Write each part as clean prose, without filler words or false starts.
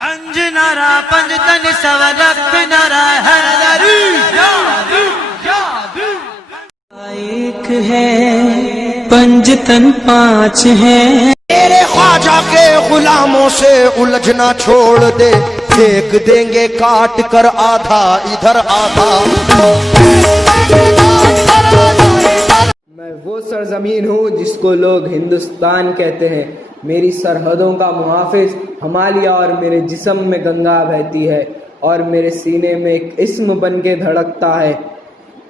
انجنارا پنجتن سورق بنارا حیدری ایک ہے پنجتن پانچ ہے. میرے خواجہ کے غلاموں سے الجھنا چھوڑ دے، پھینک دیں گے کاٹ کر آدھا ادھر آدھا. میں وہ سرزمین ہوں جس کو لوگ ہندوستان کہتے ہیں. میری سرحدوں کا محافظ ہمالیہ اور میرے جسم میں گنگا بہتی ہے اور میرے سینے میں ایک اسم بن کے دھڑکتا ہے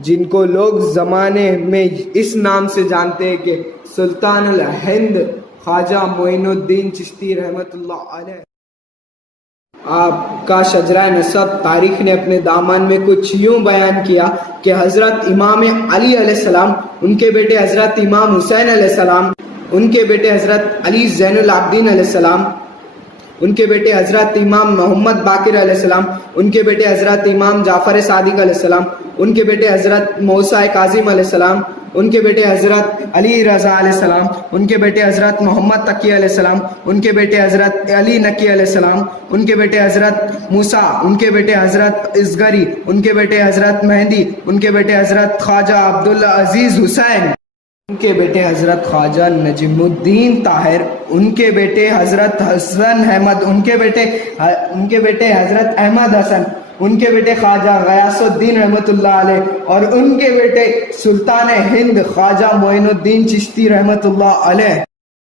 جن کو لوگ زمانے میں اس نام سے جانتے ہیں کہ سلطان الہند خواجہ معین الدین چشتی رحمۃ اللہ علیہ. آپ کا شجرہ نسب تاریخ نے اپنے دامن میں کچھ یوں بیان کیا کہ حضرت امام علی علیہ السلام، ان کے بیٹے حضرت امام حسین علیہ السلام، ان کے بیٹے حضرت علی زین العابدین علیہ السلام، ان کے بیٹے حضرت امام محمد باقر علیہ السلام، ان کے بیٹے حضرت امام جعفر صادق علیہ السلام، ان کے بیٹے حضرت موسیٰ کاظم علیہ السلام، ان کے بیٹے حضرت علی رضا علیہ السلام، ان کے بیٹے حضرت محمد تقی علیہ السلام، ان کے بیٹے حضرت علی نقی علیہ السلام، ان کے بیٹے حضرت موسیٰ، ان کے بیٹے حضرت اصغری، ان کے بیٹے حضرت مہدی، ان کے بیٹے حضرت خواجہ عبدالعزیز حسین، ان کے بیٹے حضرت خواجہ نجم الدین طاہر، ان کے بیٹے حضرت حسن احمد، ان کے بیٹے حضرت احمد حسن، ان کے بیٹے خواجہ غیاث الدین رحمۃ اللہ علیہ، اور ان کے بیٹے سلطان ہند خواجہ معین الدین چشتی رحمۃ اللہ علیہ.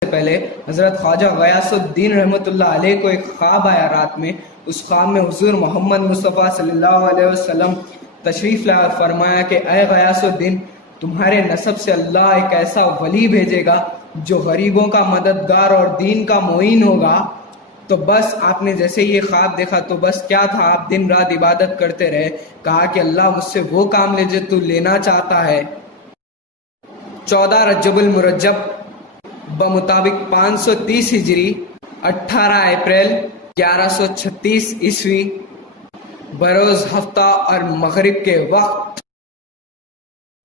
سے پہلے حضرت خواجہ غیاث الدین رحمۃ اللہ علیہ کو ایک خواب آیا رات میں. اس خواب میں حضور محمد مصطفیٰ صلی اللہ علیہ وسلم تشریف لائے اور فرمایا کہ اے غیاث الدین، تمہارے نسب سے اللہ ایک ایسا ولی بھیجے گا جو غریبوں کا مددگار اور دین کا معین ہوگا. تو بس آپ نے جیسے یہ خواب دیکھا تو بس کیا تھا، آپ دن رات عبادت کرتے رہے. کہا کہ اللہ مجھ سے وہ کام لے جو تو لینا چاہتا ہے. 14 رجب المرجب بمطابق 530 ہجری 18 اپریل 1136 عیسوی بروز ہفتہ اور مغرب کے وقت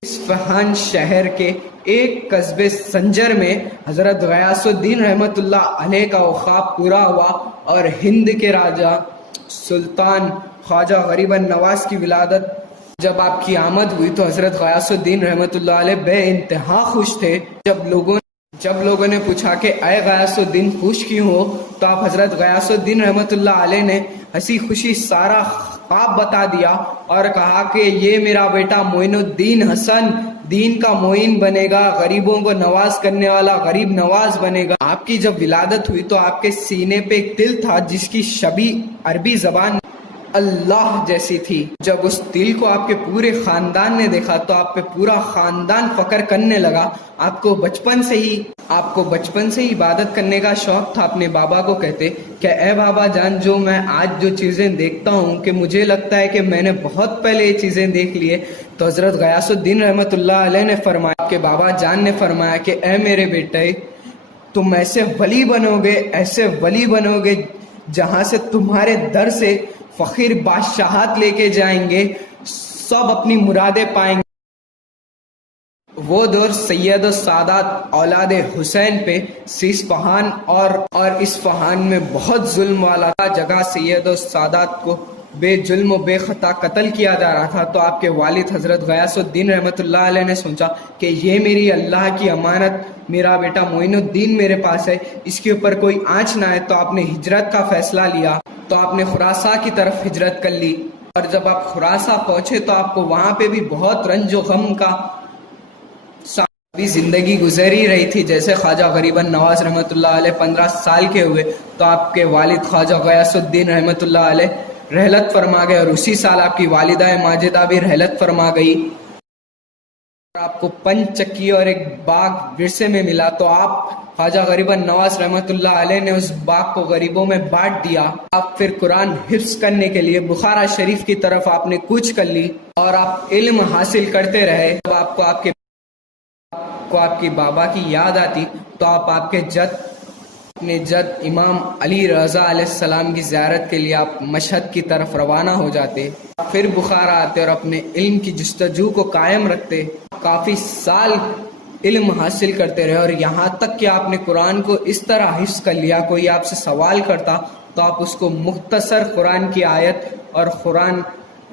اصفہان شہر کے ایک قصبے سنجر میں حضرت غیاث الدین رحمۃ اللہ علیہ کا وہ خواب پورا ہوا اور ہند کے راجہ سلطان خواجہ غریب النواز کی ولادت جب آپ کی آمد ہوئی تو حضرت غیاث الدین رحمۃ اللہ علیہ بے انتہا خوش تھے. جب لوگوں نے پوچھا کہ اے غیاث الدین خوش کیوں ہو، تو آپ حضرت غیاث الدین رحمۃ اللہ علیہ نے ہنسی خوشی سارا خواب بتا دیا اور کہا کہ یہ میرا بیٹا معین الدین حسن دین کا معین بنے گا، غریبوں کو نواز کرنے والا غریب نواز بنے گا. آپ کی جب ولادت ہوئی تو آپ کے سینے پہ ایک تل تھا جس کی شبیہ عربی زبان اللہ جیسی تھی. جب اس تل کو آپ کے پورے خاندان نے دیکھا تو آپ پہ پورا خاندان فخر کرنے لگا. آپ کو بچپن سے ہی عبادت کرنے کا شوق تھا. اپنے بابا کو کہتے کہ اے بابا جان، جو میں آج جو چیزیں دیکھتا ہوں کہ مجھے لگتا ہے کہ میں نے بہت پہلے یہ چیزیں دیکھ لی ہے. تو حضرت غیاث الدین رحمۃ اللہ علیہ نے فرمایا کہ بابا جان نے فرمایا کہ اے میرے بیٹے، تم ایسے ولی بنو گے جہاں سے تمہارے در سے فقیر بادشاہت لے کے جائیں گے، سب اپنی مرادیں پائیں گے. وہ دور سید و سادات اولاد حسین پہ سیسفہان اور اصفہان میں بہت ظلم والا تھا. جگہ سید و سادات کو بے جلم و بے خطا قتل کیا جا رہا تھا. تو آپ کے والد حضرت غیاث الدین رحمۃ اللہ علیہ نے سوچا کہ یہ میری اللہ کی امانت، میرا بیٹا معین الدین میرے پاس ہے، اس کے اوپر کوئی آنچ نہ آئے. تو آپ نے ہجرت کا فیصلہ لیا. تو آپ نے خراساں کی طرف ہجرت کر لی. اور جب آپ خراساں پہنچے تو آپ کو وہاں پہ بھی بہت رنج و غم کا زندگی گزری رہی تھی. جیسے خواجہ غریب النواز رحمۃ اللہ علیہ 15 سال کے ہوئے تو آپ کے والد خواجہ غیاث الدین رحمۃ اللہ علیہ رحلت فرما گئے، اور اسی سال آپ کی والدہ ماجدہ بھی رحلت فرما گئی. آپ کو پنچ چکی اور ایک باغ ورثے میں ملا. تو آپ خواجہ غریب النواز رحمۃ اللہ علیہ نے اس باغ کو غریبوں میں بانٹ دیا. آپ پھر قرآن حفظ کرنے کے لیے بخارا شریف کی طرف آپ نے کوچ کر لی اور آپ علم حاصل کرتے رہے. جب آپ کو آپ کی بابا کی یاد آتی تو آپ اپنے جد امام علی رضا علیہ السلام کی زیارت کے لیے آپ مشہد کی طرف روانہ ہو جاتے. پھر بخارا آتے اور اپنے علم کی جستجو کو قائم رکھتے. کافی سال علم حاصل کرتے رہے، اور یہاں تک کہ آپ نے قرآن کو اس طرح حفظ کر لیا، کوئی آپ سے سوال کرتا تو آپ اس کو مختصر قرآن کی آیت اور قرآن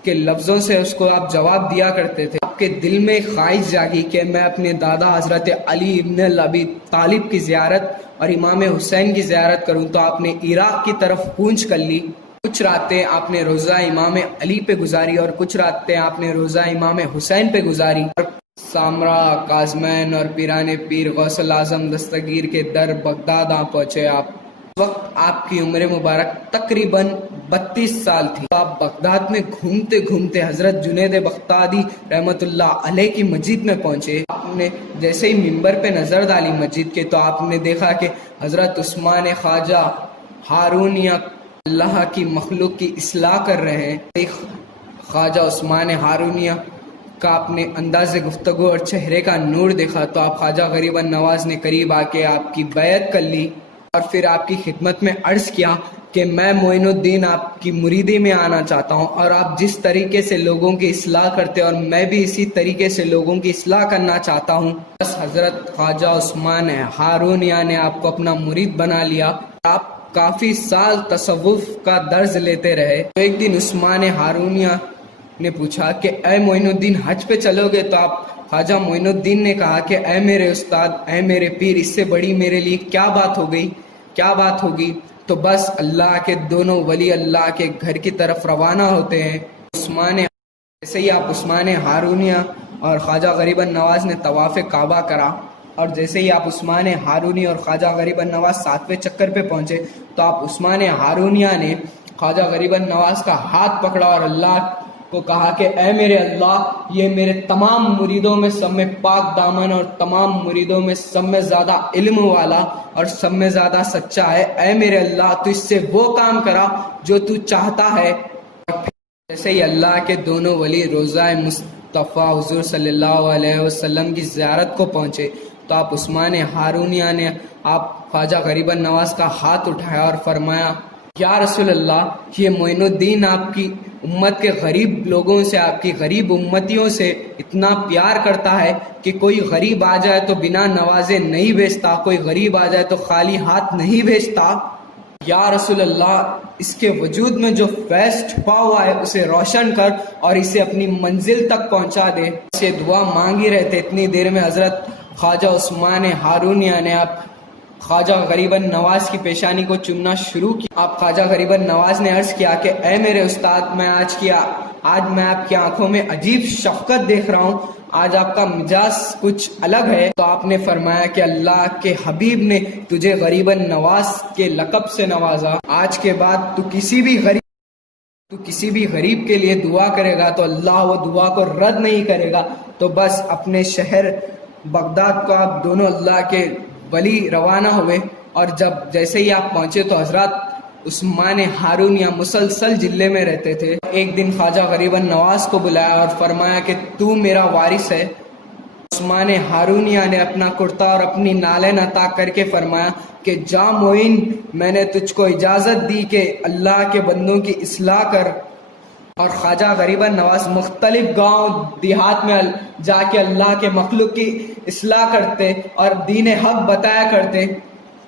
کے لفظوں سے اس کو آپ جواب دیا کرتے تھے۔ آپ کے دل میں خواہش جاگی کہ میں اپنے دادا حضرت علی ابن ابی طالب کی زیارت اور امام حسین کی زیارت کروں، تو آپ نے عراق کی طرف کوچ کر لی۔ کچھ راتیں آپ نے روزہ امام علی پہ گزاری اور کچھ راتیں آپ نے روزہ امام حسین پہ گزاری، اور سامرا کاظمین اور پیران پیر غوث الاعظم دستگیر کے در بغداد آ پہنچے آپ۔ اس وقت آپ کی عمر مبارک تقریباً 32 سال تھی۔ تو آپ بغداد میں گھومتے گھومتے حضرت جنید بغدادی رحمت اللہ علیہ کی مسجد میں پہنچے۔ آپ نے جیسے ہی ممبر پہ نظر ڈالی مسجد کے، تو آپ نے دیکھا کہ حضرت عثمان خواجہ ہارونیہ اللہ کی مخلوق کی اصلاح کر رہے ہیں۔ خواجہ عثمان ہارونیہ کا اپنے انداز گفتگو اور چہرے کا نور دیکھا، تو آپ خواجہ غریب نواز نے قریب آ کے آپ کی بیعت کر لی اور پھر آپ کی خدمت میں عرض کیا کہ میں معین الدین آپ کی مریدی میں آنا چاہتا ہوں، اور آپ جس طریقے سے لوگوں کی اصلاح کرتے اور میں بھی اسی طریقے سے لوگوں کی اصلاح کرنا چاہتا ہوں۔ بس حضرت خواجہ عثمان ہارونیہ نے آپ کو اپنا مرید بنا لیا۔ آپ کافی سال تصوف کا درس لیتے رہے۔ تو ایک دن عثمان ہارونیہ نے پوچھا کہ اے معین الدین حج پہ چلو گے؟ تو آپ خواجہ معین الدین نے کہا کہ اے میرے استاد، اے میرے پیر، اس سے بڑی میرے لیے کیا بات ہو گئی، کیا بات ہوگی؟ تو بس اللہ کے دونوں ولی اللہ کے گھر کی طرف روانہ ہوتے ہیں۔ جیسے ہی آپ عثمان ہارونیہ اور خواجہ غریب نواز نے طواف کعبہ کرا، اور جیسے ہی آپ عثمان ہارونی اور خواجہ غریب نواز 7ویں چکر پہ پہنچے، تو آپ عثمان ہارونیہ نے خواجہ غریب نواز کا ہاتھ پکڑا اور اللہ کو کہا کہ اے میرے اللہ، یہ میرے تمام مریدوں میں سب میں پاک دامن اور تمام مریدوں میں سب میں زیادہ علم والا اور سب میں زیادہ سچا ہے۔ اے میرے اللہ، تو اس سے وہ کام کرا جو تو چاہتا ہے۔ جیسے ہی اللہ کے دونوں ولی روضہ مصطفیٰ حضور صلی اللہ علیہ وسلم کی زیارت کو پہنچے، تو آپ عثمان ہارونیہ نے آپ خواجہ غریب نواز کا ہاتھ اٹھایا اور فرمایا یا رسول اللہ، یہ معین الدین آپ کی امت کے غریب لوگوں سے، آپ کی غریب امتیوں سے اتنا پیار کرتا ہے کہ کوئی غریب آ جائے تو بنا نوازے نہیں بھیجتا، کوئی غریب آ جائے تو خالی ہاتھ نہیں بھیجتا۔ یا رسول اللہ، اس کے وجود میں جو فیض چھپا ہوا ہے اسے روشن کر اور اسے اپنی منزل تک پہنچا دے۔ اسے دعا مانگی رہے تھے، اتنی دیر میں حضرت خواجہ عثمان ہارونیہ نے آپ خواجہ غریب نواز کی پیشانی کو چومنا شروع کیا۔ آپ خواجہ غریب نواز نے عرض کیا کہ اے میرے استاد، میں آج میں آپ کی آنکھوں میں عجیب شفقت دیکھ رہا ہوں، آج آپ کا مزاج کچھ الگ ہے۔ تو آپ نے فرمایا کہ اللہ کے حبیب نے تجھے غریب نواز کے لقب سے نوازا، آج کے بعد تو کسی بھی غریب کے لیے دعا کرے گا تو اللہ وہ دعا کو رد نہیں کرے گا۔ تو بس اپنے شہر بغداد کو آپ دونوں اللہ کے ولی روانہ ہوئے، اور جیسے ہی آپ پہنچے تو حضرت عثمان ہارونیہ مسلسل جلے میں رہتے تھے۔ ایک دن خواجہ غریب نواز کو بلایا اور فرمایا کہ تو میرا وارث ہے۔ عثمان ہارونیہ نے اپنا کرتا اور اپنی نالین عطا کر کے فرمایا کہ جا معین، میں نے تجھ کو اجازت دی کہ اللہ کے بندوں کی اصلاح کر۔ اور خواجہ غریب نواز مختلف گاؤں دیہات میں جا کے اللہ کے مخلوق کی اصلاح کرتے اور دین حق بتایا کرتے،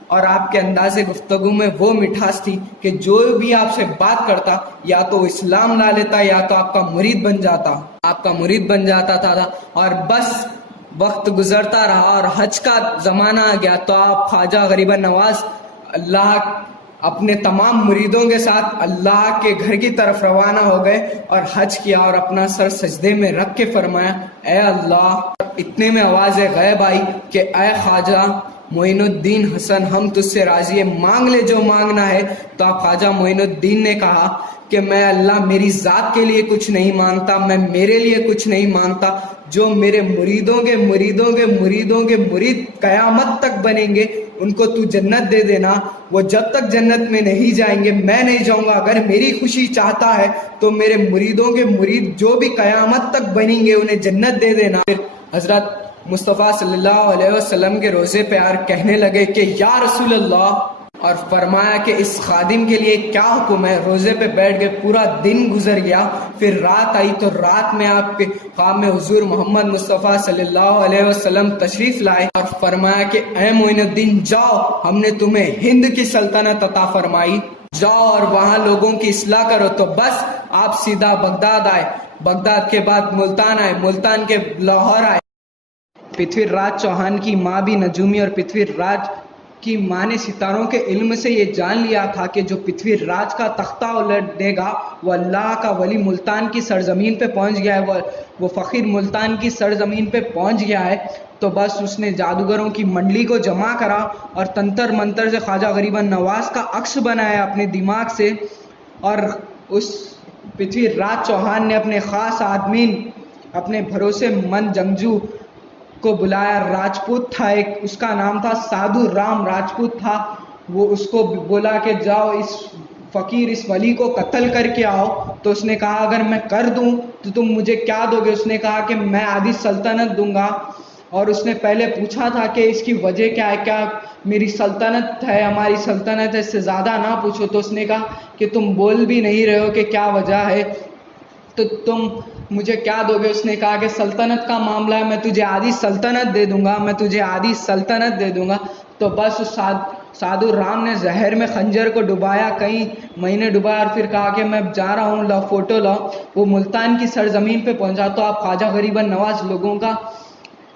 اور آپ کے انداز گفتگو میں وہ مٹھاس تھی کہ جو بھی آپ سے بات کرتا یا تو اسلام لا لیتا یا تو آپ کا مرید بن جاتا تھا۔ اور بس وقت گزرتا رہا اور حج کا زمانہ آ گیا، تو آپ خواجہ غریب نواز اپنے تمام مریدوں کے ساتھ اللہ کے گھر کی طرف روانہ ہو گئے اور حج کیا، اور اپنا سر سجدے میں رکھ کے فرمایا اے اللہ۔ اتنے میں آواز غیب آئی کہ اے خواجہ معین الدین حسن، ہم تجھ سے راضی ہیں، مانگ لے جو مانگنا ہے۔ تو آپ خواجہ معین الدین نے کہا کہ میں اللہ میری ذات کے لیے کچھ نہیں مانگتا، میں میرے لیے کچھ نہیں مانگتا، جو میرے مریدوں کے مریدوں کے مریدوں کے مرید قیامت تک بنیں گے ان کو تو جنت دے دینا، وہ جب تک جنت میں نہیں جائیں گے میں نہیں جاؤں گا، اگر میری خوشی چاہتا ہے تو میرے مریدوں کے مرید جو بھی قیامت تک بنیں گے انہیں جنت دے دینا۔ پھر حضرت مصطفیٰ صلی اللہ علیہ وسلم کے روزے پہ کہنے لگے کہ یا رسول اللہ، اور فرمایا کہ اس خادم کے لیے کیا حکم ہے. روزے پہ بیٹھ گئے, پورا دن گزر گیا. پھر رات آئی تو رات میں آپ کے خواب میں حضور محمد مصطفیٰ صلی اللہ علیہ وسلم تشریف لائے اور فرمایا کہ اے معین الدین جاؤ, ہم نے تمہیں ہند کی سلطنت عطا فرمائی, جاؤ اور وہاں لوگوں کی اصلاح کرو. تو بس آپ سیدھا بغداد آئے, بغداد کے بعد ملتان آئے, ملتان کے لاہور آئے. پرتھوی راج چوہان کی ماں بھی نجومی اور پرتھوی راج کی ماں نے ستاروں کے علم سے یہ جان لیا تھا کہ جو پرتھوی راج کا تختہ الٹ دے گا وہ اللہ کا ولی ملتان کی سرزمین پہ پہنچ گیا ہے, وہ فقیر ملتان کی سرزمین پہ پہنچ گیا ہے. تو بس اس نے جادوگروں کی منڈلی کو جمع کرا اور تنتر منتر سے خواجہ غریب نواز کا عکس بنایا اپنے دماغ سے, اور اس پرتھوی راج چوہان نے اپنے خاص آدمین, اپنے بھروسے مند جنگجو کو بلایا. راجپوت تھا ایک, اس کا نام تھا سادھو رام راجپوت تھا. وہ اس کو بولا کہ جاؤ اس فقیر اس ولی کو قتل کر کے آؤ. تو اس نے کہا اگر میں کر دوں تو تم مجھے کیا دو گے؟ اس نے کہا کہ میں آدھی سلطنت دوں گا. اور اس نے پہلے پوچھا تھا کہ اس کی وجہ کیا ہے, کیا میری سلطنت ہے, ہماری سلطنت ہے, اس سے زیادہ نہ پوچھو. تو اس نے کہا کہ تم بول بھی نہیں رہے ہو کہ کیا وجہ ہے, تو تم مجھے کیا دو گے؟ اس نے کہا کہ سلطنت کا معاملہ ہے, میں تجھے آدھی سلطنت دے دوں گا, میں تجھے آدھی سلطنت دے دوں گا. تو بس اس سادھو رام نے زہر میں خنجر کو ڈبایا, کئی مہینے ڈبایا, اور پھر کہا کہ میں جا رہا ہوں, لاؤ فوٹو لاؤ. وہ ملتان کی سرزمین پہ پہنچا تو آپ خواجہ غریب نواز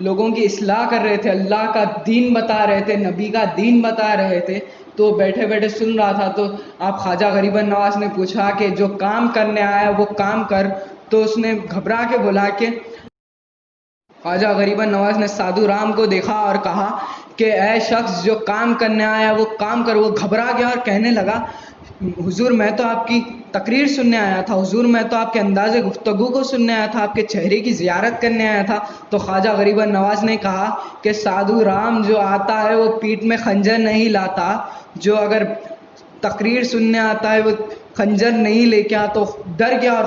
لوگوں کی اصلاح کر رہے تھے, اللہ کا دین بتا رہے تھے, نبی کا دین بتا رہے تھے. تو بیٹھے بیٹھے سن رہا تھا. تو آپ خواجہ غریب نواز نے پوچھا کہ جو کام کرنے آیا وہ کام کر. تو اس نے گھبرا کے بولا کہ خواجہ غریب نواز نے سادھو رام کو دیکھا اور کہا کہ اے شخص جو کام کرنے آیا وہ کام کر. وہ گھبرا گیا اور کہنے لگا حضور میں تو آپ کی تقریر سننے آیا تھا, حضور میں تو آپ کے انداز گفتگو کو سننے آیا تھا, آپ کے چہرے کی زیارت کرنے آیا تھا. تو خواجہ غریب نواز نے کہا کہ سادھو رام جو آتا ہے وہ پیٹھ میں خنجر نہیں لاتا, جو اگر تقریر سننے آتا ہے وہ خنجر نہیں لے کے آتا. تو ڈر گیا اور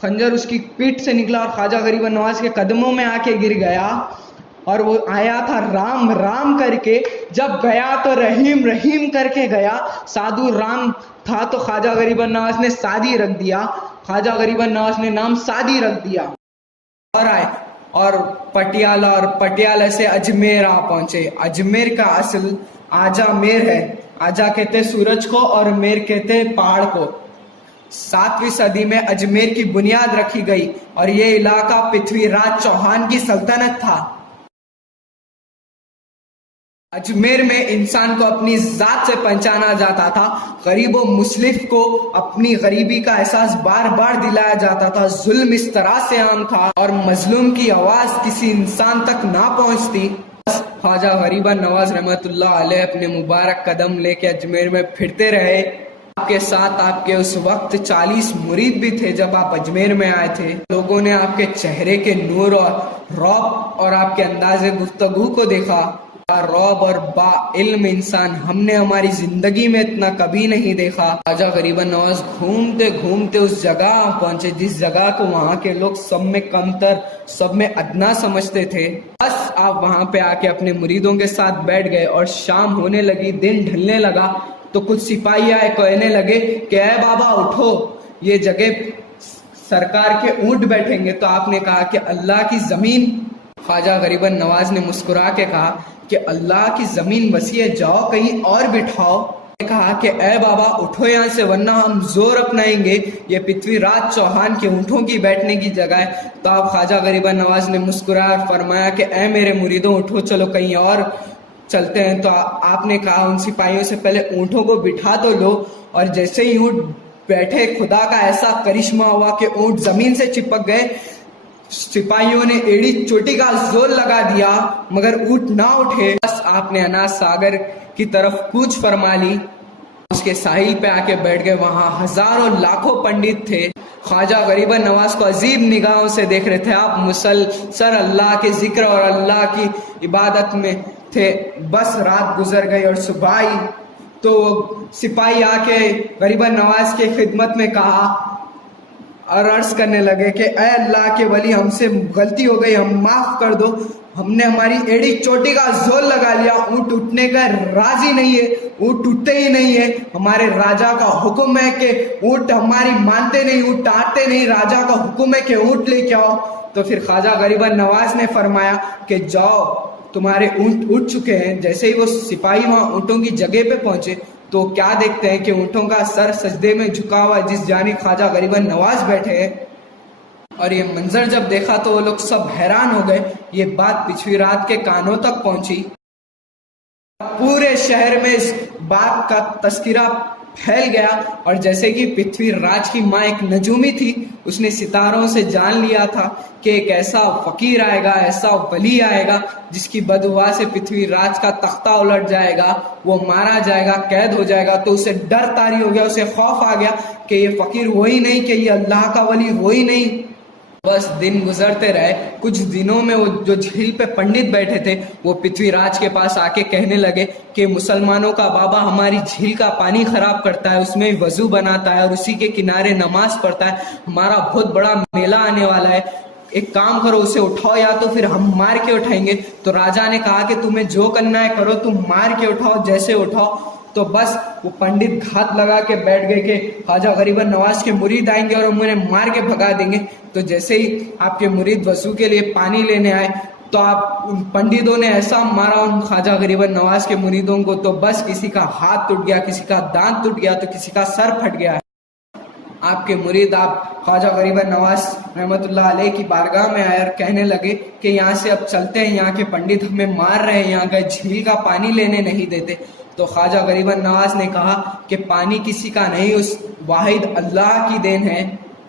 خنجر اس کی پیٹھ سے نکلا اور خواجہ غریب نواز کے قدموں میں آ کے گر گیا. اور وہ آیا تھا رام رام کر کے, جب گیا تو رحیم رحیم کر کے گیا. سادھو رام تھا تو خواجہ غریب نواز نے سادی رکھ دیا, خواجہ غریب نواز نے نام سادی رکھ دیا. اور آئے اور پٹیالہ, اور پٹیالہ سے اجمیر آ پہنچے. اجمیر کا اصل آجا میر ہے, آجا کہتے سورج کو اور میر کہتے پہاڑ کو. 7ویں صدی میں اجمیر کی بنیاد رکھی گئی اور یہ علاقہ پرتھوی راج چوہان کی سلطنت تھا. اجمیر میں انسان کو اپنی ذات سے پہچانا جاتا تھا, غریب و مسلف کو اپنی غریبی کا احساس بار بار دلایا جاتا تھا. ظلم اس طرح سے عام تھا اور مظلوم کی آواز کسی انسان تک نہ پہنچتی. خواجہ غریب نواز رحمۃ اللہ علیہ اپنے مبارک قدم لے کے اجمیر میں پھرتے رہے. آپ کے ساتھ آپ کے اس وقت 40 مرید بھی تھے جب آپ اجمیر میں آئے تھے. لوگوں نے آپ کے چہرے کے نور اور رعب اور آپ کے انداز گفتگو کو دیکھا. رعب اور با علم انسان ہم نے ہماری زندگی میں اتنا کبھی نہیں دیکھا. خواجہ غریب نواز گھومتے گھومتے اس جگہ پہنچے جس جگہ کو وہاں کے لوگ سب میں کمتر, سب میں ادنا سمجھتے تھے. بس آپ وہاں پہ آ کے اپنے مریدوں کے ساتھ بیٹھ گئے اور شام ہونے لگی, دن ڈھلنے لگا. تو کچھ سپاہی آئے, کہنے لگے کہ اے بابا اٹھو, یہ جگہ سرکار کے اونٹ بیٹھیں گے. تو آپ نے کہا کہ اللہ کی زمین. خواجہ غریب نواز نے مسکرا کے کہا کہ اللہ کی زمین وسیع ہے, جاؤ کہیں اور بٹھاؤ. کہا کہ اے بابا اٹھو یہاں سے ورنہ ہم زور اپنائیں گے, یہ پرتھوی راج چوہان کے اونٹوں کی بیٹھنے کی جگہ ہے. تو آپ خواجہ غریب نواز نے مسکرایا اور فرمایا کہ اے میرے مریدوں اٹھو, چلو کہیں اور چلتے ہیں. تو آپ نے کہا ان سپاہیوں سے پہلے اونٹوں کو بٹھا تو لو. اور جیسے ہی اونٹ بیٹھے خدا کا ایسا کرشمہ ہوا کہ اونٹ زمین سے چپک گئے. سپاہیوں نے ایڑی چوٹی کا زور لگا دیا مگر اونٹ نہ اٹھے. بس آپ نے اناس ساگر کی طرف کوچ فرما لی, اس کے ساحل پہ آ کے بیٹھ گئے. وہاں ہزاروں لاکھوں پنڈت تھے, خواجہ غریب نواز کو عجیب نگاہوں سے دیکھ رہے تھے. آپ مسلسل اللہ کے ذکر اور اللہ کی عبادت میں تھے. بس رات گزر گئی اور صبح آئی تو سپاہی آ کے غریب نواز کے خدمت میں کہا اور عرض کرنے لگے کہ اے اللہ کے ولی ہم سے غلطی ہو گئی, ہم معاف کر دو. ہم نے ہماری ایڑی چوٹی کا زور لگا لیا, اونٹ اٹھنے کا راضی نہیں ہے, اونٹ اٹھتے ہی نہیں ہے. ہمارے راجا کا حکم ہے کہ اونٹ ہماری مانتے نہیں, اونٹ آتے نہیں, راجا کا حکم ہے کہ اونٹ لے کے آؤ. تو پھر خواجہ غریب نواز نے فرمایا کہ جاؤ تمہارے اونٹ اٹھ چکے ہیں. جیسے ہی وہ سپاہی وہاں اونٹوں کی جگہ پہ پہنچے تو کیا دیکھتے ہیں کہ اونٹوں کا سر سجدے میں جھکا ہوا جس جانب خواجہ غریب نواز بیٹھے ہیں. اور یہ منظر جب دیکھا تو وہ لوگ سب حیران ہو گئے. یہ بات پچھلی رات کے کانوں تک پہنچی. پورے شہر میں اس بات کا تذکرہ پھیل گیا. اور جیسے کہ پرتھوی راج کی ماں ایک نجومی تھی, اس نے ستاروں سے جان لیا تھا کہ ایک ایسا فقیر آئے گا, ایسا ولی آئے گا جس کی بددعا سے پرتھوی راج کا تختہ الٹ جائے گا, وہ مارا جائے گا, قید ہو جائے گا. تو اسے ڈر طاری ہو گیا, اسے خوف آ گیا کہ یہ فقیر وہی نہیں, کہ یہ اللہ کا ولی وہی نہیں. بس دن گزرتے رہے. کچھ دنوں میں وہ جو جھیل پہ پنڈت بیٹھے تھے وہ پرتھوی راج کے پاس آ کے کہنے لگے کہ مسلمانوں کا بابا ہماری جھیل کا پانی خراب کرتا ہے, اس میں وضو بناتا ہے اور اسی کے کنارے نماز پڑھتا ہے. ہمارا بہت بڑا میلہ آنے والا ہے, ایک کام کرو اسے اٹھاؤ یا تو پھر ہم مار کے اٹھائیں گے. تو راجا نے کہا کہ تمہیں جو کرنا ہے کرو, تم مار کے اٹھاؤ جیسے اٹھاؤ. تو بس وہ پنڈت گھات لگا کے بیٹھ گئے کہ خواجہ غریب نواز کے مرید آئیں گے اور انہیں مار کے بھگا دیں گے. تو جیسے ہی آپ کے مرید وضو کے لیے پانی لینے آئے تو آپ ان پنڈتوں نے ایسا مارا ان خواجہ غریب نواز کے مریدوں کو, تو بس کسی کا ہاتھ ٹوٹ گیا, کسی کا دانت ٹوٹ گیا, تو کسی کا سر پھٹ گیا. آپ کے مرید آپ خواجہ غریب نواز رحمۃ اللہ علیہ کی بارگاہ میں آئے اور کہنے لگے کہ یہاں سے اب چلتے ہیں, یہاں کے پنڈت ہمیں مار رہے ہیں, یہاں کا جھیل کا پانی لینے نہیں دیتے. تو خواجہ غریب نواز نے کہا کہ پانی کسی کا نہیں, اس واحد اللہ کی دین ہے.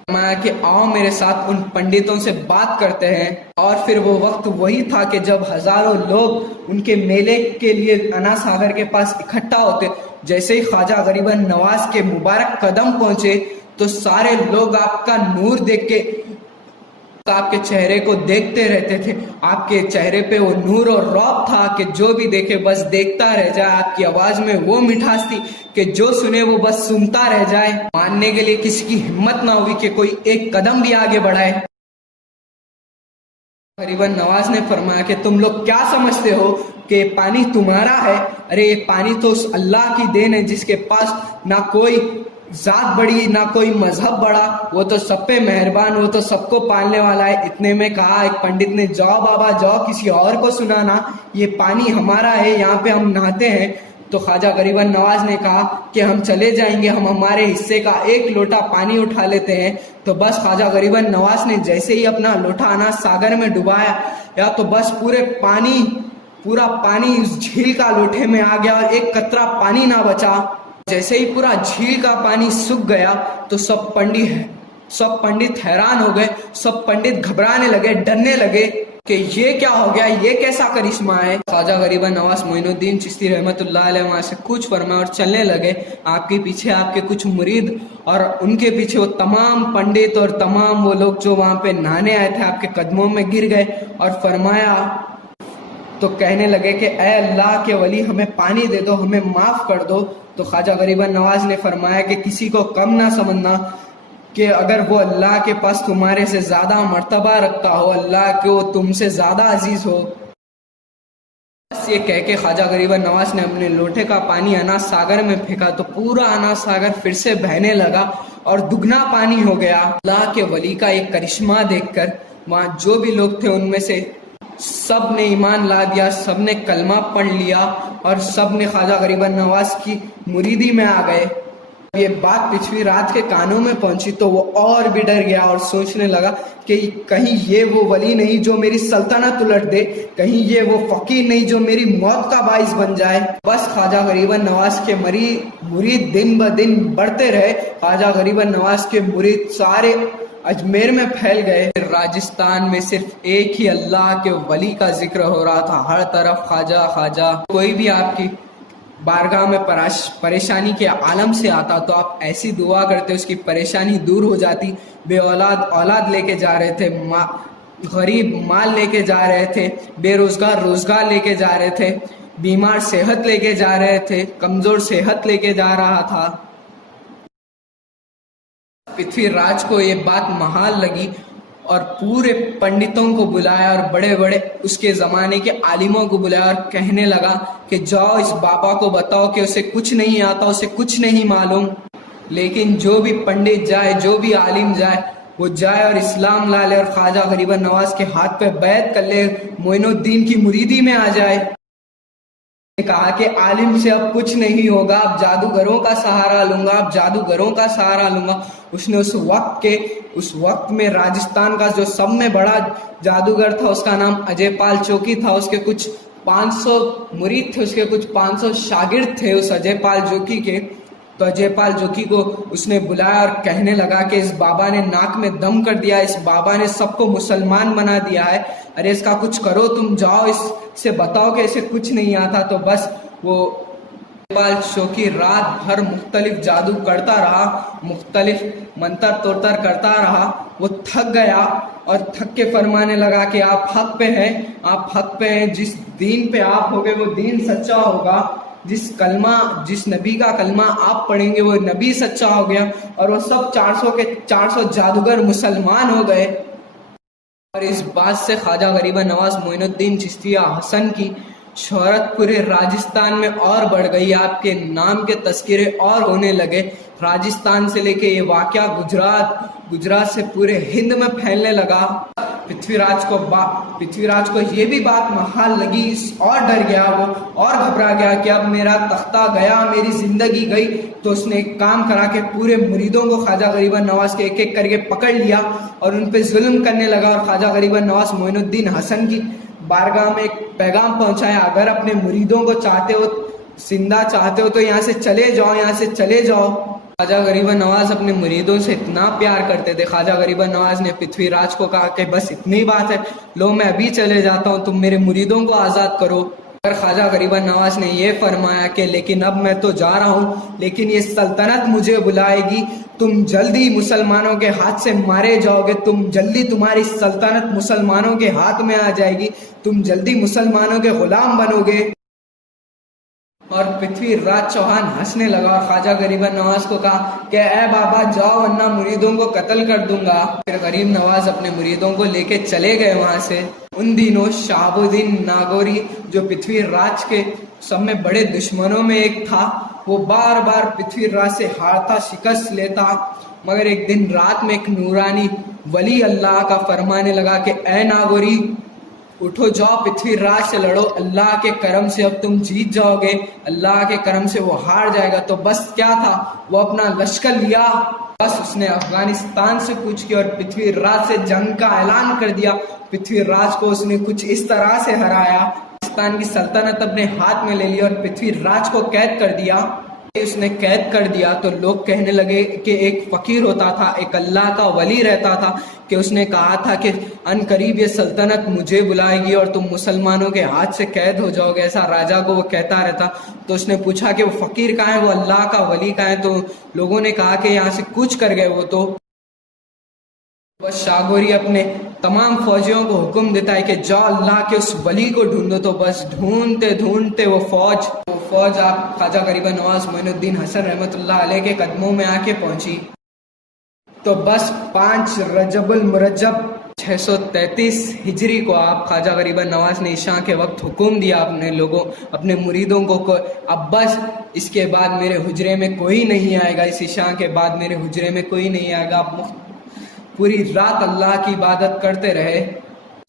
فرمایا کہ آؤ میرے ساتھ ان پنڈتوں سے بات کرتے ہیں. اور پھر وہ وقت وہی تھا کہ جب ہزاروں لوگ ان کے میلے کے لیے انا ساگر کے پاس اکٹھا ہوتے. جیسے ہی خواجہ غریب نواز کے مبارک قدم پہنچے تو سارے لوگ آپ کا نور دیکھ کے آپ کے چہرے کو دیکھتے رہتے تھے. آپ کے چہرے پہ وہ نور اور رعب تھا کہ جو بھی دیکھے بس دیکھتا رہ جائے. آپ کی آواز میں وہ مٹھاس تھی کہ جو سنے وہ بس سنتا رہ جائے. ماننے کے لیے کسی کی ہمت نہ ہوئی کہ کوئی ایک قدم بھی آگے بڑھائے. غریب نواز نے فرمایا کہ تم لوگ کیا سمجھتے ہو کہ پانی تمہارا ہے؟ ارے یہ پانی تو اس اللہ کی دین ہے جس کے پاس نہ کوئی ذات بڑی نہ کوئی مذہب بڑا, وہ تو سب پہ مہربان, وہ تو سب کو پالنے والا ہے. اتنے میں کہا ایک پنڈت نے, جاؤ بابا جاؤ, کسی اور کو سنانا, یہ پانی ہمارا ہے, یہاں پہ ہم نہاتے ہیں. تو خواجہ غریب نواز نے کہا کہ ہم چلے جائیں گے, ہم ہمارے حصے کا ایک لوٹا پانی اٹھا لیتے ہیں. تو بس خواجہ غریب نواز نے جیسے ہی اپنا لوٹا انا ساگر میں ڈبایا یا تو بس پورا پانی اس جھیل کا لوٹے میں آ گیا اور ایک قطرہ پانی نہ بچا. جیسے ہی پورا جھیل کا پانی سوکھ گیا تو سب پنڈت حیران ہو گئے, سب پنڈت گھبرانے لگے, ڈرنے لگے کہ یہ کیا ہو گیا, یہ کیسا کرشمہ ہے. خواجہ غریب نواز معین الدین چشتی رحمۃ اللہ علیہ وہاں سے کچھ فرمایا اور چلنے لگے. آپ کے پیچھے آپ کے کچھ مرید اور ان کے پیچھے وہ تمام پنڈت اور تمام وہ لوگ جو وہاں پہ نہانے آئے تھے آپ کے قدموں میں گر گئے اور فرمایا تو کہنے لگے کہ اے اللہ کے ولی ہمیں پانی دے دو, ہمیں معاف کر دو. تو خواجہ غریب نواز نے فرمایا کہ کسی کو کم نہ سمجھنا کہ اگر وہ اللہ کے پاس تمہارے سے زیادہ مرتبہ رکھتا ہو, اللہ کو تم سے زیادہ عزیز ہو. بس یہ کہہ کے خواجہ غریب نواز نے اپنے لوٹے کا پانی انا ساگر میں پھینکا تو پورا انا ساگر پھر سے بہنے لگا اور دگنا پانی ہو گیا. اللہ کے ولی کا ایک کرشمہ دیکھ کر وہاں جو بھی لوگ تھے ان میں سے سب نے ایمان لا دیا, سب نے کلمہ پڑھ لیا اور سب نے خواجہ غریب نواز کی مریدی میں آ گئے. یہ بات پچھلی رات کے کانوں میں پہنچی تو وہ اور بھی ڈر گیا اور سوچنے لگا کہ کہیں یہ وہ ولی نہیں جو میری سلطنت الٹ دے, کہیں یہ وہ فقیر نہیں جو میری موت کا باعث بن جائے. بس خواجہ غریب نواز کے مرید دن بدن بڑھتے رہے. خواجہ غریب نواز کے مرید سارے اجمیر میں پھیل گئے. راجستھان میں صرف ایک ہی اللہ کے ولی کا ذکر ہو رہا تھا, ہر طرف خواجہ خواجہ. کوئی بھی آپ کی بارگاہ میں پریشانی کے عالم سے آتا تو آپ ایسی دعا کرتے اس کی پریشانی دور ہو جاتی. بے اولاد لے کے جا رہے تھے, غریب مال لے کے جا رہے تھے, بے روزگار روزگار لے کے جا رہے تھے, بیمار صحت لے کے جا رہے تھے, کمزور صحت لے کے جا رہا تھا. پرتھوی راج کو یہ بات محال لگی اور پورے پنڈتوں کو بلایا اور بڑے بڑے اس کے زمانے کے عالموں کو بلایا اور کہنے لگا کہ جاؤ اس بابا کو بتاؤ کہ اسے کچھ نہیں آتا، اسے کچھ نہیں معلوم، لیکن جو بھی پنڈت جائے، جو بھی عالم جائے، وہ جائے اور اسلام لا لے اور خواجہ غریب نواز کے ہاتھ پہ بیعت کر لے، معین الدین کی مریدی میں آ جائے۔ نے کہا کہ عالم سے اب کچھ نہیں ہوگا، اب جادوگروں کا سہارا لوں گا، اب جادوگروں کا سہارا لوں گا۔ اس نے اس وقت میں راجستھان کا جو سب میں بڑا جادوگر تھا، اس کا نام اجے پال چوکی تھا، اس کے کچھ 500 مرید تھے، اس کے کچھ 500 شاگرد تھے اس اجے پال چوکی کے۔ تو اجے پال چوکی کو اس نے بلایا اور کہنے لگا کہ اس بابا نے ناک میں دم کر دیا، اس بابا نے سب کو مسلمان بنا دیا ہے، ارے اس کا کچھ کرو، تم جاؤ اس سے بتاؤ کہ اسے کچھ نہیں آتا۔ تو بس وہ اجے پال چوکی رات بھر مختلف جادو کرتا رہا، مختلف منتر توتر کرتا رہا، وہ تھک گیا اور تھک کے فرمانے لگا کہ آپ حق پہ ہیں، آپ حق پہ ہیں، جس دین پہ آپ ہوگے وہ دین سچا ہوگا، جس نبی کا کلمہ آپ پڑھیں گے وہ نبی سچا ہو گیا۔ اور وہ سب 400 کے 400 جادوگر مسلمان ہو گئے۔ اور اس بات سے خواجہ غریب نواز معین الدین چشتیہ حسن کی شہرت پورے راجستھان میں اور بڑھ گئی، آپ کے نام کے تذکرے اور ہونے لگے۔ راجستھان سے لے کے یہ واقعہ گجرات سے پورے ہند میں پھیلنے لگا۔ پرتھوی راج کو یہ بھی بات محال لگی، اور ڈر گیا وہ، اور گھبرا گیا کہ اب میرا تختہ گیا، میری زندگی گئی۔ تو اس نے ایک کام کرا کہ پورے مریدوں کو خواجہ غریب نواز کے ایک ایک کر کے پکڑ لیا اور ان پہ ظلم کرنے لگا، اور خواجہ غریب نواز معین الدین حسن کی بارگاہ میں ایک پیغام پہنچایا، اگر اپنے مریدوں کو چاہتے ہو، زندہ چاہتے ہو تو یہاں سے چلے جاؤ، یہاں سے چلے جاؤ۔ خواجہ غریب نواز اپنے مریدوں سے اتنا پیار کرتے تھے، خواجہ غریب نواز نے پرتھوی راج کو کہا کہ بس اتنی بات ہے، لو میں ابھی چلے جاتا ہوں، تم میرے مریدوں کو آزاد کرو۔ اور خواجہ غریب نواز نے یہ فرمایا کہ لیکن اب میں تو جا رہا ہوں، لیکن یہ سلطنت مجھے بلائے گی، تم جلدی مسلمانوں کے ہاتھ سے مارے جاؤ گے، تمہاری سلطنت مسلمانوں کے ہاتھ میں آ جائے گی، تم جلدی مسلمانوں کے غلام بنو گے۔ اور پرتھوی راج چوہان ہنسنے لگا اور خواجہ غریب نواز کو کہا کہ اے بابا جاؤ ورنہ مریدوں کو قتل کر دوں گا۔ پھر غریب نواز اپنے مریدوں کو لے کے چلے گئے وہاں سے۔ ان دنوں شہاب الدین ناگوری جو پرتھوی راج کے سب میں بڑے دشمنوں میں ایک تھا، وہ بار بار پرتھوی راج سے ہارتا، شکست لیتا، مگر ایک دن رات میں ایک نورانی ولی اللہ کا فرمانے لگا کہ اے ناگوری اٹھو، جاؤ پرتھوی راج سے لڑو، اللہ کے کرم سے اب تم جیت جاؤ گے، اللہ کے کرم سے وہ ہار جائے گا۔ تو بس کیا تھا، وہ اپنا لشکر لیا، بس اس نے افغانستان سے کوچ کیا اور پرتھوی راج سے جنگ کا اعلان کر دیا۔ پرتھوی راج کو اس نے کچھ اس طرح سے ہرایا، پاکستان کی سلطنت اپنے ہاتھ میں لے لی اور پرتھوی راج کو قید کر دیا۔ اس نے قید کر دیا تو لوگ کہنے لگے کہ ایک فقیر ہوتا تھا، ایک اللہ کا ولی رہتا تھا، کہ اس نے کہا تھا کہ ان قریب یہ سلطنت مجھے بلائے گی اور تم مسلمانوں کے ہاتھ سے قید ہو جاؤ گے، ایسا راجا کو وہ کہتا رہتا۔ تو اس نے پوچھا کہ وہ فقیر کہاں ہے، وہ اللہ کا ولی کہاں ہے؟ تو لوگوں نے کہا کہ یہاں سے کوچ کر گئے وہ تو۔ بس شاگوری اپنے تمام فوجیوں کو حکم دیتا ہے کہ جاؤ اللہ کے اس ولی کو ڈھونڈو۔ تو بس ڈھونڈتے وہ فوج آپ خواجہ غریب نواز معین الدین حسن رحمۃ اللہ علیہ کے قدموں میں آ کے پہنچی۔ تو بس 5 رجب المرجب 633 ہجری کو آپ خواجہ غریب نواز نے عشاء کے وقت حکم دیا اپنے مریدوں کو اب بس اس کے بعد میرے حجرے میں کوئی نہیں آئے گا، اس عشاء کے بعد میرے حجرے میں کوئی نہیں آئے گا۔ آپ پوری رات اللہ کی عبادت کرتے رہے،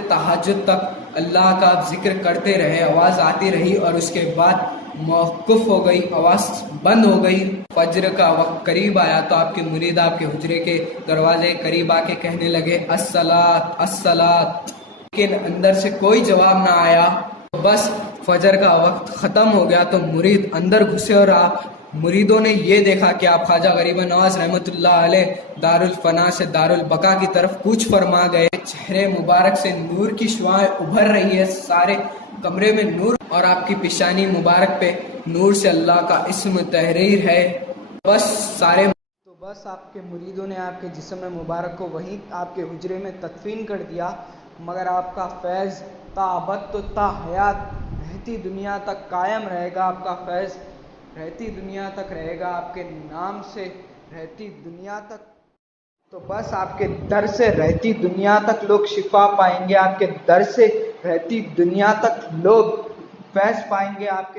تہجد تک اللہ کا ذکر کرتے رہے، آواز آتی رہی اور اس کے بعد موقف ہو گئی، آواز بند ہو گئی۔ فجر کا وقت قریب آیا تو آپ کے مرید آپ کے حجرے کے دروازے قریب آ کے کہنے لگے الصلاۃ الصلاۃ، لیکن اندر سے کوئی جواب نہ آیا۔ بس فجر کا وقت ختم ہو گیا تو مرید اندر گھسے اور مریدوں نے یہ دیکھا کہ آپ خواجہ غریب نواز رحمۃ اللہ علیہ دارالفنا سے دارالبقا کی طرف کوچ فرما گئے۔ چہرے مبارک سے نور کی شعاعیں ابھر رہی ہے، سارے کمرے میں نور، اور آپ کی پیشانی مبارک پہ نور سے اللہ کا اسم تحریر ہے۔ بس آپ کے مریدوں نے آپ کے جسم مبارک کو وہیں آپ کے حجرے میں تدفین کر دیا، مگر آپ کا فیض تا ابد تو تا حیات رہتی دنیا تک قائم رہے گا، آپ کا فیض رہتی دنیا تک رہے گا، آپ کے نام سے رہتی دنیا تک تو بس آپ کے در سے رہتی دنیا تک لوگ شفا پائیں گے، آپ کے در سے رہتی دنیا تک لوگ فیض پائیں گے آپ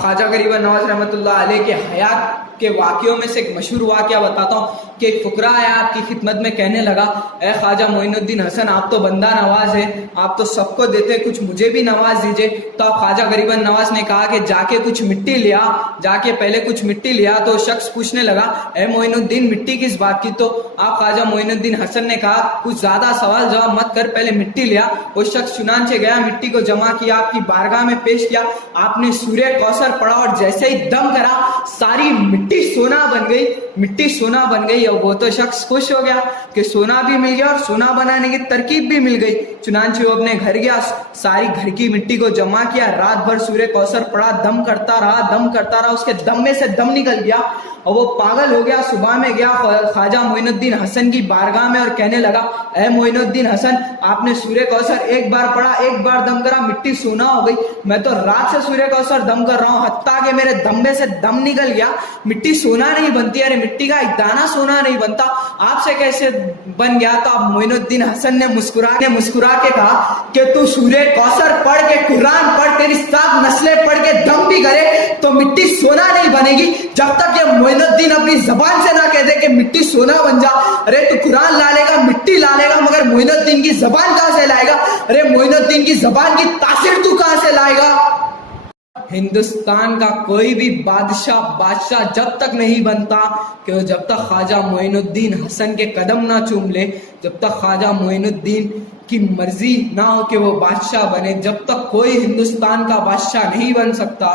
خواجہ غریب نواز رحمۃ اللہ علیہ کے حیات کے واقعوں میں سے ایک مشہور واقعہ بتاتا ہوں کہ ایک فقرا ہے آپ کی خدمت میں کہنے لگا، اے خواجہ معین الدین حسن، آپ تو بندہ نواز ہیں، آپ تو سب کو دیتے، کچھ مجھے بھی نواز دیجئے۔ تو آپ خواجہ غریب نواز نے کہا کہ جا کے کچھ مٹی لیا، جا کے پہلے کچھ مٹی لیا۔ تو شخص پوچھنے لگا، اے معین الدین مٹی کس بات کی؟ تو آپ خواجہ معین الدین حسن نے کہا کچھ زیادہ سوال جواب مت کر، پہلے مٹی لیا۔ وہ شخص چنانچہ گیا، مٹی کو جمع کیا، آپ کی بارگاہ میں پیش کیا، آپ نے سورہ کوثر پڑھا اور جیسے ہی دم کرا ساری مٹی سونا بن گئی، مٹی سونا بن گئی۔ اور وہ تو شخص خوش ہو گیا کہ سونا بھی مل گیا اور سونا بنانے کی ترکیب بھی مل گئی۔ چنانچہ وہ اپنے گھر گیا، ساری گھر کی مٹی کو جمع کیا، رات بھر سورہ کوثر پڑھا، دم کرتا رہا، اس کے دم میں سے دم نکل گیا اور وہ پاگل ہو گیا۔ صبح میں گیا خواجہ معین الدین حسن کی بارگاہ میں اور کہنے لگا، اے معین الدین حسن، آپ نے سورہ کوثر ایک بار پڑھا، ایک بار دم کرا، مٹی سونا ہو گئی، میں تو رات سے سورہ کوثر دم کر رہا ہوں، حتیٰ کہ میرے دم میں سے دم نکل گیا، مٹی سونا نہیں بنتی، ارے مٹی کا ایک دانہ سونا نہیں بنتا، آپ سے کیسے بن گیا؟ تو اب معین الدین حسن نے مسکرا کے کہا کہ تو سورہ کوثر پڑھ کے، قرآن پڑھ، تیری 7 نسلیں پڑھ کے دم بھی کرے تو مٹی سونا نہیں بنے گی، جب تک یہ معین الدین اپنی زبان سے نہ کہہ دے کہ مٹی سونا بن جا۔ ارے تو قرآن لا لے گا، مٹی لا لے گا، مگر معین الدین کی زبان کہاں سے لائے گا؟ ارے معین الدین کی زبان کی تاثیر تو کہاں سے لائے گا؟ ہندوستان کا کوئی بھی بادشاہ جب تک نہیں بنتا کہ وہ جب تک خواجہ معین الدین حسن کے قدم نہ چوم لے، جب تک خواجہ معین الدین کی مرضی نہ ہو کہ وہ بادشاہ بنے، جب تک کوئی ہندوستان کا بادشاہ نہیں بن سکتا۔